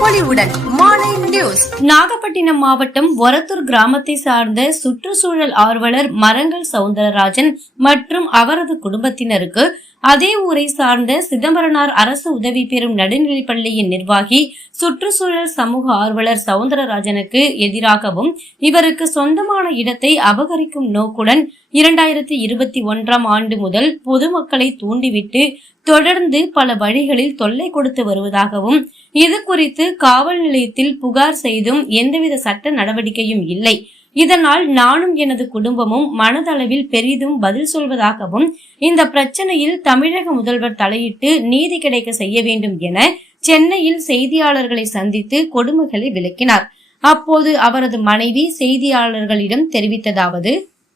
பொலிவுடன் மாலை நியூஸ். நாகப்பட்டினம் மாவட்டம் ஒரத்தூர் கிராமத்தை சார்ந்த சுற்றுச்சூழல் ஆர்வலர் மரங்கள் சவுந்தரராஜன் மற்றும் அவரது குடும்பத்தினருக்கு அதே ஊரை சார்ந்த சிதம்பரனார் அரசு உதவி பெறும் நடுநிலைப்பள்ளியின் நிர்வாகி சுற்றுச்சூழல் சமூக ஆர்வலர் சவுந்தரராஜனுக்கு எதிராகவும் இவருக்கு சொந்தமான இடத்தை அபகரிக்கும் நோக்குடன் இரண்டாயிரத்தி இருபத்தி ஒன்றாம் ஆண்டு முதல் பொதுமக்களை தூண்டிவிட்டு தொடர்ந்து பல வழிகளில் தொல்லை கொடுத்து வருவதாகவும் இது குறித்து காவல் நிலையத்தில் புகார் செய்தும் எந்தவித சட்ட நடவடிக்கையும் இல்லை இதனால் நானும் எனது குடும்பமும் மனதளவில் பெரிதும் பதில் சொல்வதாகவும் இந்த பிரச்சனையில் தமிழக முதல்வர் தலையிட்டு நீதி கிடைக்க செய்ய வேண்டும் என சென்னையில் செய்தியாளர்களை சந்தித்து கொடுமைகளை விளக்கினார். அப்போது அவரது மனைவி செய்தியாளர்களிடம் தெரிவித்ததாவது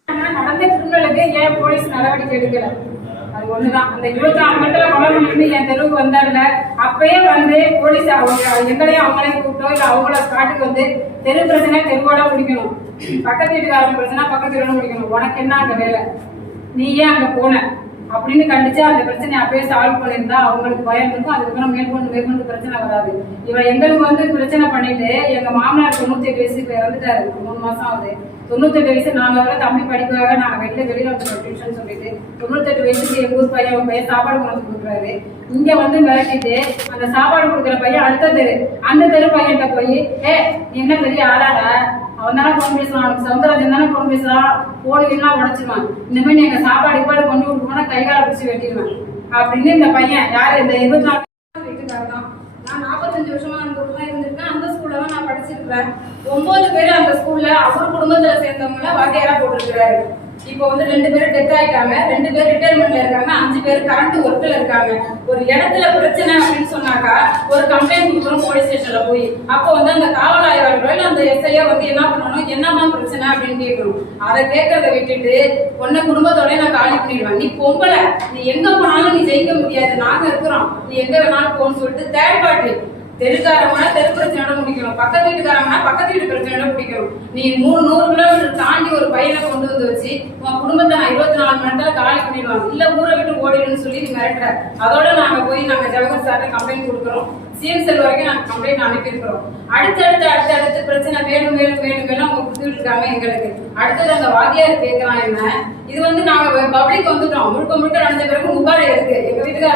நடந்த கிரிமினலுக்கு ஏன் போலீஸ் நடவடிக்கை எடுக்கல? ஒண்ணுதான். அந்த இருபத்தி நாலு மணி நேரம் என் தெருவுக்கு வந்தாருல அப்பயே வந்து போலீஸ் அவங்க எங்களையும் அவங்களையும் கூப்பிட்டோ இல்ல அவங்கள காட்டுக்கு வந்து தெரு பிரச்சனை தெருவோட முடிக்கணும் பக்கத்து வீட்டுக்காரங்க பிரச்சனை பக்கத்து வீடு முடிக்கணும் உனக்கு என்ன அங்க வேலை? நீ ஏன் அங்க போன? அப்படின்னு கண்டிச்சு அந்த பிரச்சனை அப்பயே சால்வ் பண்ணியிருந்தா அவங்களுக்கு பயம் இருக்கும். அதுக்கப்புறம் மேற்கொண்டு மேற்கொண்டு பிரச்சனை வராது. இவன் எங்களுக்கு வந்து பிரச்சனை பண்ணிட்டு எங்க மாமனார் தொண்ணூத்தி எட்டு வயசுக்கு வந்துட்டாரு மூணு மாசம் ஆகுது. தொண்ணூத்தெட்டு வயசு நாங்கள் வர தம்பி படிப்புக்காக நாங்கள் வெளில வெளியில் வந்துட்டோம் டியூஷன் சொல்லிட்டு தொண்ணூத்தெட்டு வயசுக்கு எங்கள் ஊர் பையன் உன் பையன் சாப்பாடு கொண்டு வந்து கொடுக்குறாரு. இங்கே வந்து மிரட்டிட்டு அந்த சாப்பாடு கொடுக்குற பையன் அடுத்த தெரு. அந்த தெரு பையன்கிட்ட போய் ஏ என்ன பெரிய ஆளாடா? அவன் தானே போன் பேசுவான். அவனுக்கு சவுந்தரராஜன் தானே போன் பேசுறான் போலிலாம் உடச்சிருவான். இந்த மாதிரி நீ சாப்பாடு இப்பாடு கொண்டு விட்டு போனா கை கால பிடிச்சி வெட்டிடுவேன். அப்படின்னு இந்த பையன் யார் இந்த இருபத்தி நாலு வீட்டுக்காரர் தான். நான் நாற்பத்தஞ்சு வருஷமா அந்த ஊர்ல தான் இருந்திருக்கேன். அந்த ஸ்கூல்ல தான் நான் படிச்சிருக்கிறேன். ஒன்பது பேர் அந்த ஸ்கூல்ல அவர் குடும்பத்துல சேர்ந்தவங்கள வாத்தியாரா போட்டிருக்கிறாரு. இப்போ வந்து ரெண்டு பேரும் டெத் ஆயிட்டாங்க. ரெண்டு பேர் ரிட்டையர்மெண்ட்ல இருக்காங்க. அஞ்சு பேர் கரண்ட் ஒர்க்ல இருக்காங்க. ஒரு இடத்துல பிரச்சனை அப்படின்னு சொன்னாக்கா ஒரு கம்ப்ளைண்ட் கொடுக்குறோம் போலீஸ் ஸ்டேஷன்ல போய். அப்போ வந்து அந்த காவல் ஆய்வாளர்கள் அந்த எஸ்ஐயா வந்து என்ன பண்ணணும்? என்னமா பிரச்சனை அப்படின்னு கேட்கணும். அதை கேட்கறத விட்டுட்டு உன்னை குடும்பத்தோட நான் காலி பண்ணிடுவேன். நீ பொம்பளை. நீ எங்க போனாலும் நீ ஜெயிக்க முடியாது. நாங்க இருக்கிறோம். நீ எங்க வேணாலும் போன்னு சொல்லிட்டு தேர்ட் பார்ட்டி தெருக்காரங்கன்னா தெரு பிரச்சனையோட முடிக்கணும். பக்கத்து வீட்டுக்காரங்கன்னா பக்கத்து வீட்டு பிரச்சனையோட முடிக்கணும். நீ மூணு நூறு கிலோமீட்டர் தாண்டி ஒரு பையனை கொண்டு வந்து வச்சு உன் குடும்பத்தை நான் இருபத்தி நாலு மணி நேரத்துல காலி பண்ணிடுவாங்க. இல்ல ஊரை விட்டு ஓடிடுன்னு சொல்லி நீ மிரட்டுற. அதோட நாங்க போய் நாங்க ஜவஹர் சார்ட்ட கம்ப்ளைண்ட் கொடுக்குறோம். சிஎம்செல் வரைக்கும் நாங்க கம்ப்ளைண்ட் அனுப்பியிருக்கிறோம். அடுத்தடுத்து அடுத்தடுத்து பிரச்சனை வேணும் மேலும் வேணும் மேலும் அவங்க கொடுத்துட்டு இருக்காங்க எங்களுக்கு. அடுத்தது அந்த வாத்தியார் கேட்கலாம் என்ன? இது வந்து நாங்க பப்ளிக் வந்துட்டோம். முழுக்க முழுக்க நடந்த பிறகு முகாடு இருக்கு. எங்க வீட்டுக்கு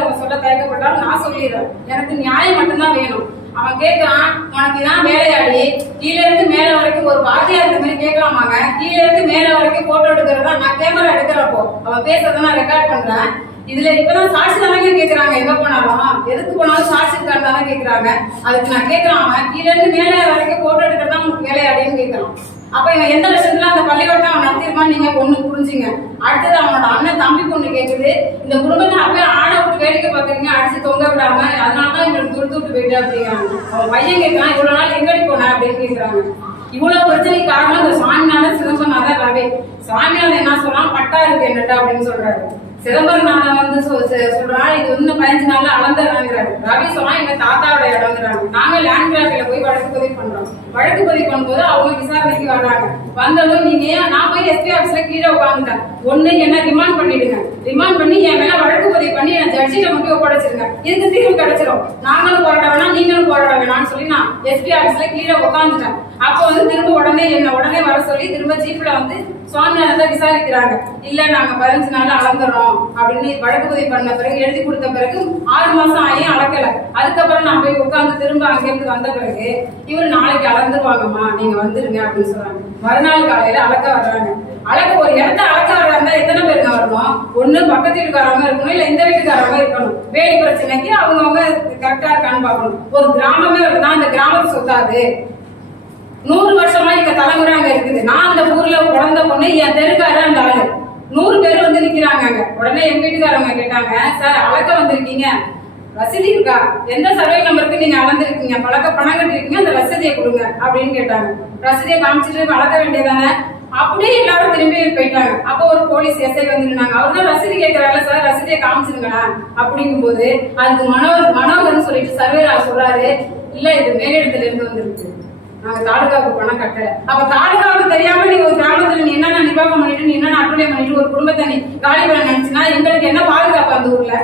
வேணும். எனக்கு நியாயம் மட்டும்தான் வேணும். அவன் கேட்கறான் உனக்கு இதான் வேலையாடி. கீழே இருந்து மேல வரைக்கும் ஒரு வாத்தியா இந்த மாதிரி கேட்கலாமாங்க கீழே இருந்து மேல வரைக்கும் போட்டோ எடுக்கிறதா நான் கேமரா எடுக்கிறப்போ. அவன் பேசுறத நான் ரெக்கார்ட் பண்றேன். இதுல இப்பதான் சாட்சி தானே கேக்குறாங்க எங்க போனாலும். எதுக்கு போனாலும் சாட்சி தானே கேக்குறாங்க. அதுக்கு நான் கேக்குறான் அவன் இருந்து மேல வரைக்கும் போட்டோ எடுக்கிறதா உனக்கு வேலையாடின்னு கேட்கலாம். அப்ப இவன் எந்த லட்சத்துல அந்த பள்ளிக்கூடத்தை அவன் நடத்திருப்பான் நீங்க ஒண்ணு புரிஞ்சுங்க. அடுத்தது அவனோட அண்ணன் தம்பி பொண்ணு கேக்குது. இந்த குடும்பத்தை அப்படியே ஆட விட்டு வேடிக்கை பாக்குறீங்க அடிச்சு தொங்க விடாம அதனாலதான் இவனுக்கு துருத்து விட்டு போயிட்டு அப்படிங்கிறாங்க. அவன் பையன் கேட்கறான் இவ்வளவு நாள் எங்கடி போன? அப்படின்னு கேக்குறாங்க. இவ்வளவு பிரச்சனைக்கு காரணம் இந்த சுவாமிநாதன் சிதம்பரநாதன் ரவி. சுவாமிநாதன் என்ன சொல்றான் பட்டா இருக்கு என்னட்ட அப்படின்னு சொல்றாரு. சிதம்பரநாதன் வந்து சொ- சொல்றான் இது வந்து பதினஞ்சு நாள்ல அளந்துறாங்கிறாரு ரவி சொன்னா எங்க தாத்தாவோட இடங்கிறாங்க நாங்க லேண்ட் கிராஃபில போய் வழக்கு பதிவு பண்றோம். வழக்கு பதிவு பண்ணும்போது அவங்க விசாரணைக்கு வர்றாங்க. வந்ததும் நீங்க ஏன் நான் போய் எஸ்பி ஆபீஸ்ல கீழே உட்காந்துட்டேன் ஒண்ணு என்ன ரிமாண்ட் பண்ணிடுங்க. ரிமாண்ட் பண்ணி என் மேல வழக்கு பதிவு பண்ணி என் ஜட்ஜிட்ட மட்டும் ஒப்படைச்சிருங்க. இதுக்கு தீர்வு கிடைச்சிடும் நாங்களும் போராட வேணாம் நீங்களும் போராட வேணாம்னு சொல்லி நான் எஸ்பி ஆபீஸ்ல கீழே உட்காந்துட்டேன் அப்போ வந்து திரும்ப உடனே என்ன உடனே வர சொல்லி திரும்ப ஜீப்ல வந்து சுவாமிநாதன் விசாரிக்கிறாங்க. இல்ல நாங்க பதினஞ்சு நாள் அளந்துறோம் அப்படின்னு வழக்கு பதிவு பண்ண பிறகு எழுதி கொடுத்த பிறகு ஆறு மாசம் ஆகியும் அளக்கல அதுக்கப்புறம் நான் போய் உட்கார்ந்து திரும்ப அங்கிருந்து வந்த பிறகு இவர் நாளைக்கு அளந்துருவாங்கம்மா நீங்க வந்துருங்க அப்படின்னு சொல்றாங்க மறுநாள் காலையில அளக்க வர்றாங்க. அளக்க ஒரு இடத்த அளக்க வர்றாங்க எத்தனை பேருங்க வரணும்? ஒண்ணு பக்கத்து வீட்டுக்காரவங்க இருக்கணும் இல்ல இந்த வீட்டுக்காரவங்க இருக்கணும். வேடி பிரச்சனைக்கு அவங்கவுங்க கரெக்டா இருக்கான்னு பார்க்கணும். ஒரு கிராமமே வருதுன்னா அந்த கிராமத்து சொத்தாது நூறு வருஷமா இங்க தலைமுறை அங்க இருக்குது. நான் அந்த ஊர்ல பிறந்த பொண்ணு என் தெருக்காரு அந்த ஆளு. நூறு பேர் வந்து நிக்கிறாங்க அங்க. உடனே எங்க வீட்டுக்காரவங்க கேட்டாங்க சார் அளக்க வந்திருக்கீங்க. வசதி இருக்கா? எந்த சர்வே நம்பருக்கு நீங்க அளந்திருக்கீங்க பழக்க பணம் கட்டிருக்கீங்க? அந்த வசதியை கொடுங்க. அப்படின்னு கேட்டாங்க. ரசீதியை காமிச்சிட்டு அளக்க வேண்டியதானே? அப்படியே எல்லாரும் திரும்பி போயிட்டாங்க. அப்போ ஒரு போலீஸ் எஸ்ஐ வந்திருந்தாங்க அவர் தான் ரசீது கேட்கிறாங்க சார் ரசீதியை அப்படிங்கும் அப்படிங்கும்போது அதுக்கு மனோகர் மனோகர்னு சொல்லிட்டு சர்வேரா சொல்றாரு. இல்ல இது மேலிடத்துல இருந்து வந்திருக்கு நாங்க தாலுகாவுக்கு பணம் கட்டல. அப்ப தாலுகாவுக்கு தெரியாம நீங்க ஒரு கிராமத்துல நீ என்னென்ன நிர்வாகம் பண்ணிட்டு நீ என்னென்ன அட்டுலை பண்ணிட்டு ஒரு குடும்பத்தை நீ காலி பண்ண நினைச்சுன்னா எங்களுக்கு என்ன பாதுகாப்பு அந்த ஊர்ல?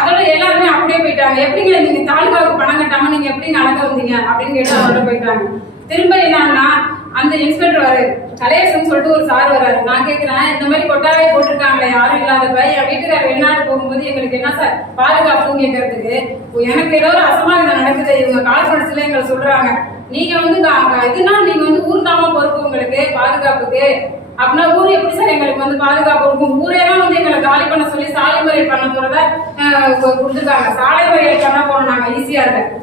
அதோட எல்லாருமே அப்படியே போயிட்டாங்க. எப்படிங்க நீங்க தாலுகாவுக்கு பணம் கட்டாம நீங்க எப்படி நடக்க வந்தீங்க? அப்படின்னு கேட்டு அவரோட போயிட்டாங்க. திரும்ப என்னன்னா அந்த இன்ஸ்பெக்டர் வராரு. கலேசன் சொல்லிட்டு ஒரு சார் வராரு. நான் கேக்குறேன் இந்த மாதிரி கொட்டாவே போட்டிருக்காங்களே யாரும் இல்லாதப்ப என் வீட்டுக்காரர் வெளிநாடு போகும்போது எங்களுக்கு என்ன சார் பாதுகாப்புன்னு கேட்கறதுக்கு எனக்கு ஏதோ ஒரு அசம்பாவிதம் நடக்குது. இவங்க கான்ஃபரன்ஸ்ல எங்களை சொல்றாங்க. நீங்க வந்து இதுனா நீங்க வந்து ஊர் தாமா பொறுப்பு உங்களுக்கு பாதுகாப்புக்கு. அப்படின்னா ஊர் எப்படி சார் எங்களுக்கு வந்து பாதுகாப்பு இருக்கும்? ஊரே தான் வந்து எங்களை காலி பண்ண சொல்லி சாலை மறியல் பண்ண போறத கொடுத்துருக்காங்க. சாலை மறியல் பண்ண போறோம் நாங்க ஈஸியா இருக்க.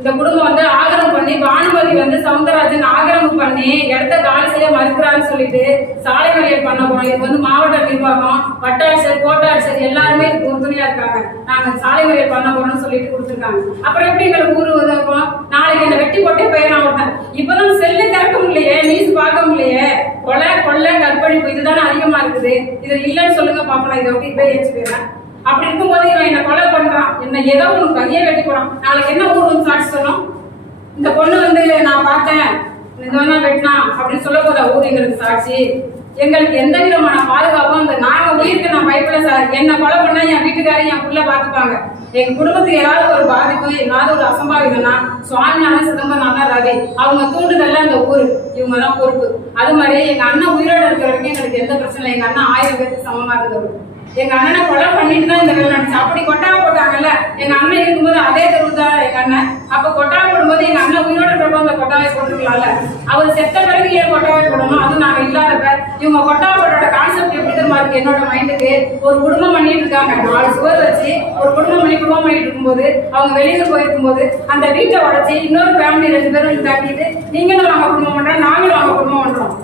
இந்த குடும்பம் வந்து ஆக்கிரமம் பண்ணி பானுமதி வந்து சவுந்தரராஜன் ஆக்கிரமம் பண்ணி இடத்த காலி செய்ய மறுக்கிறான்னு சொல்லிட்டு சாலை மறியல் பண்ண போறோம். இது வந்து மாவட்ட நிர்வாகம் வட்டாட்சியர் கோட்டாட்சியர் எல்லாருமே உறுதுணையா இருக்காங்க. நாங்க சாலை மறியல் பண்ண போறோம்னு சொல்லிட்டு கொடுத்துருக்காங்க. அப்புறம் எப்படி எங்களுக்கு ஊர் உதவும்? வெட்டி போட்டே போயிடறான் ஒருத்தன். இப்பதான் செல்லு திறக்க முடியலையே நியூஸ் பார்க்க முடியலையே கொலை கொள்ளை கற்பழிப்பு இதுதானே அதிகமா இருக்குது. இது இல்லைன்னு சொல்லுங்க பாப்பலாம் இதை விட்டு போய் ஏச்சு போயிடுறேன் அப்படி இருக்கும்போது இவன் என்ன கொலை பண்றான். என்ன ஏதோ உனக்கு கையே வெட்டி போறான். நாளைக்கு என்ன ஊர் வந்து சாட்சி சொல்லும் இந்த பொண்ணு வந்து நான் பார்த்தேன். இதுவெல்லாம் வேணா வெட்டினா அப்படின்னு சொல்ல போதா ஊர் எங்களுக்கு சாட்சி. எங்களுக்கு எந்த விதமான பாதுகாப்பும் அந்த நாங்க உயிருக்கு நான் பயப்பட சார். என்ன கொலை பண்ணா என் வீட்டுக்காரர் என் புள்ள பாத்துப்பாங்க. எங்க குடும்பத்துக்கு ஏதாவது ஒரு பாதிப்பு ஏதாவது ஒரு அசம்பாவிதம்னா சுவாமிநாதன் சிதம்பரம் ரவி. அவங்க தூண்டுதல்ல அந்த ஊரு. இவங்க தான் பொறுப்பு. அது மாதிரி எங்க அண்ணன் உயிரோட இருக்கிற வரைக்கும் எங்களுக்கு எந்த பிரச்சனை எங்க அண்ணன் ஆயிரம் பேருக்கு சமமா இருந்தவர். எங்க அண்ணனை கொலை பண்ணிட்டு தான் இந்த வேலை நடந்துச்சு. அப்படி கொட்டா போட்டாங்கல்ல எங்க அண்ணன் இருக்கும்போது அதே தெருவு தான் எங்க அண்ணன். அப்ப கொட்டா போடும்போது எங்க அண்ணன் உயிரோட இருக்கிறப்ப அந்த கொட்டாவை போட்டுருக்கலாம்ல. அவர் செத்த பிறகு ஏன் கொட்டாவை போடணும்? அதுவும் நாங்க இல்லாதப்ப இவங்க கொட்டா போட்டோட கான்செப்ட் எப்படி தெரியுமா? இருக்கு என்னோட மைண்டுக்கு ஒரு குடும்பம் பண்ணிட்டு இருக்காங்க. நாலு சுவர் வச்சு ஒரு குடும்பம் பண்ணி குடும்பம் பண்ணிட்டு இருக்கும்போது அவங்க வெளியூர் போயிருக்கும் போது அந்த வீட்டை உடச்சி இன்னொரு ஃபேமிலி ரெண்டு பேரும் தாக்கிட்டு நீங்களும் வாங்க குடும்பம் பண்றோம் நாங்களும் வாங்க குடும்பம் பண்றோம்.